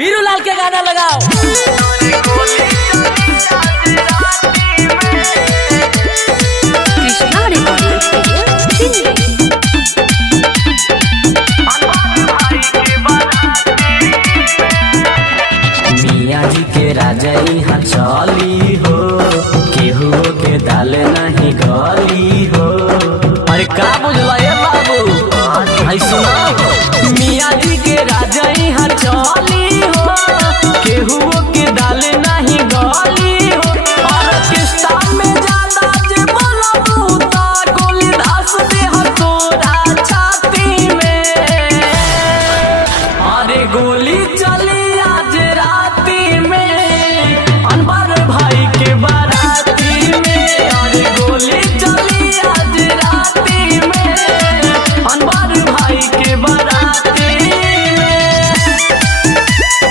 वीरू लाल के गाना लगाओ। कृष्णा रिकॉर्डिंग स्टूडियो मियाँ जी के राजा यहाँ चली हो, केहू के दाल नहीं गली हो। अरे का बुझला ये बाबू, भाई सुना। मियाँ जी के राजा यहाँ चली हो, केहू के दाल नहीं गली हो। और किस्ता में ज्यादा जे बोला बूता, गोली धास दे तोरा छाती में। अरे गोली चली आज राती में, अनवर भाई के बाराती में। अरे गोली चली आज राती में, अनवर भाई के बाराती में।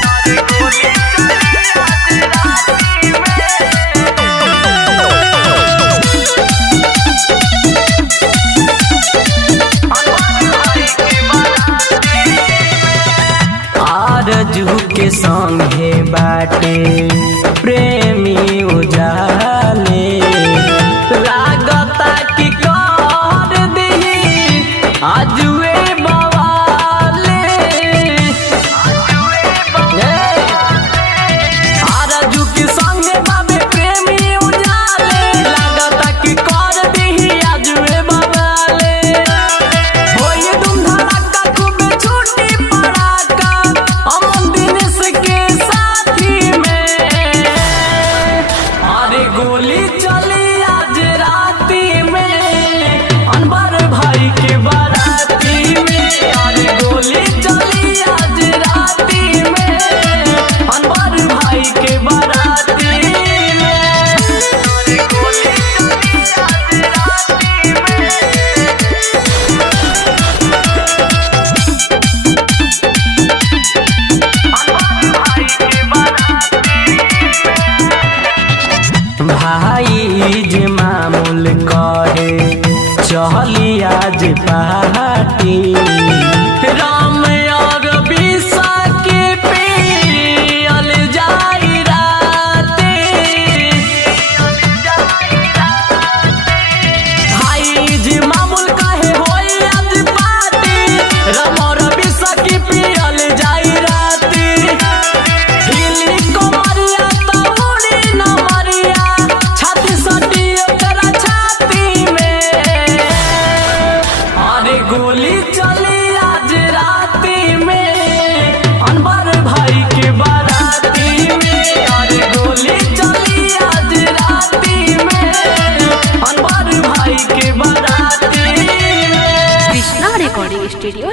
अरे गोली चली आज राती आरजू के संगे बाटे प्रेमी उजाले, लागता कि कर दही आजुए बवाले। आरजू के संगे बाबे प्रेमी उजाले, लागता कि कर दही आजुए बवाले। होई धूम धड़ाका खूबे छूटी पड़ाका, अमन दिनेश के साथी में। अरे गोली चली आज राती में, अनवर भाई के बाराती में। अरे गोली चली आज राती में, अनवर भाई के बाराती में। अरे गोली चली आज राती भाई जे मामूल करे चली आज पार्टी। राम और बिसा के पियल जाई राते। भाई जे मामूल कहे होई आज पार्टी, राम और बिसा के पियल जाई राते। हिली कोमरिया तो उड़ी न मरिया, छाती सटी ओकरा छाती में। अरे गोली चली आज राती में, अनवर भाई के बाराती में। अरे गोली चली आज राती में, अनवर भाई के बाराती में। Krishna recording studio